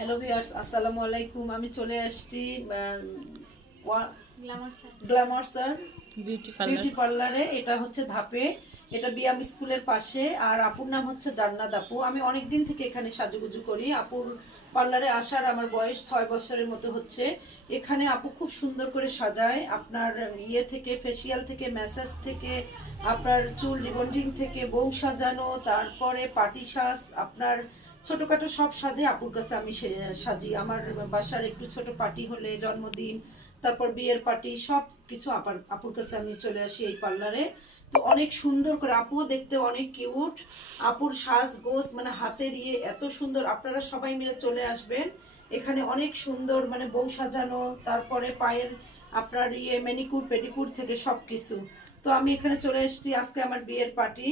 Hello viewers, আসসালামু আলাইকুম। আমি চলে আসছি গ্ল্যামারসার বিউটি পার্লারে। এটা হচ্ছে ধাপে, এটা বিয়াম স্কুলের পাশে। আর আপুর নাম হচ্ছে জান্নাত আপু। আমি অনেক দিন থেকে এখানে সাজুগুজু করি। আপুর পার্লারে আসার আমার বয়স 6 বছরের মতো হচ্ছে। এখানে আপু খুব সুন্দর করে সাজায়, আপনার ইয়ে থেকে, ফেসিয়াল থেকে, ম্যাসাজ থেকে, আপনার চুল রিবন্ডিং থেকে, বউ সাজানো, তারপরে পার্টি সাজ, আপনার ছোটখাটো সব সাজে আপুর কাছে আমি সাজি। আমার বাসার একটু ছোট পার্টি হলে, জন্মদিন, তারপর বিয়ের পার্টি, সব কিছু আপুর কাছে আমি চলে আসি এই পার্লারে। তো অনেক সুন্দর করে, আপুও দেখতে অনেক কিউট। আপুর সাজ গোজ মানে হাতের ইয়ে এত সুন্দর। আপনারা সবাই মিলে চলে আসবেন এখানে। অনেক সুন্দর মানে বউ সাজানো, তারপরে পায়ের আপনার ইয়ে ম্যানিকুর পেডিকুর থেকে সব কিছু। তো আমি এখানে চলে এসেছি, আজকে আমার বিয়ের পার্টি।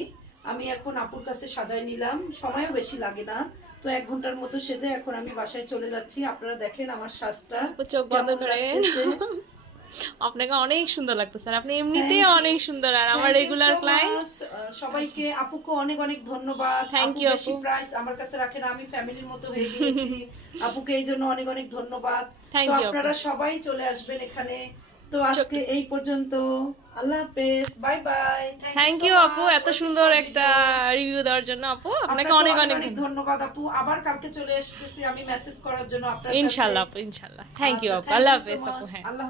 আমি এখন আপুর কাছে সাজাই নিলাম, সময়ও বেশি লাগে না। তো 1 ঘন্টার মতো সেজে এখন আমি বাসায় চলে যাচ্ছি। আপনারা দেখেন আমার সাজটা চোখ বন্ধ কেমন করে। লাগতেছে। আপনাকে অনেক সুন্দর লাগতেছে, আপনি এমনিতেই অনেক সুন্দর। আর আমার রেগুলার ক্লায়েন্ট সবাইকে, আপুকে অনেক অনেক ধন্যবাদ। থ্যাংক আপু ইউ বেশি আপু, প্রাইস আমার কাছে রাখে না, আমি ফ্যামিলির মতো হয়ে গিয়েছি। আপুকে এই জন্য অনেক অনেক ধন্যবাদ। থ্যাংক তো ইউ আপু। আপনারা সবাই চলে আসবেন এখানে। তো আজকে এই পর্যন্ত। আল্লাহ হাফেজ, বাই বাই। থ্যাংক ইউ আপু, এত সুন্দর একটা রিভিউ দেওয়ার জন্য আপু আপনাকে অনেক অনেক অনেক ধন্যবাদ আপু। আবার কালকে চলে এসেছি আমি মেসেজ করার জন্য আপনার কাছে। ইনশাল্লাহ আপু, ইনশাল্লাহ। থ্যাংক ইউ আচ্ছা, আপু, থ্যাংক আল্লাহ ইউ সো হাফেজ আপু। মাচ। হ্যাঁ। আল্লাহ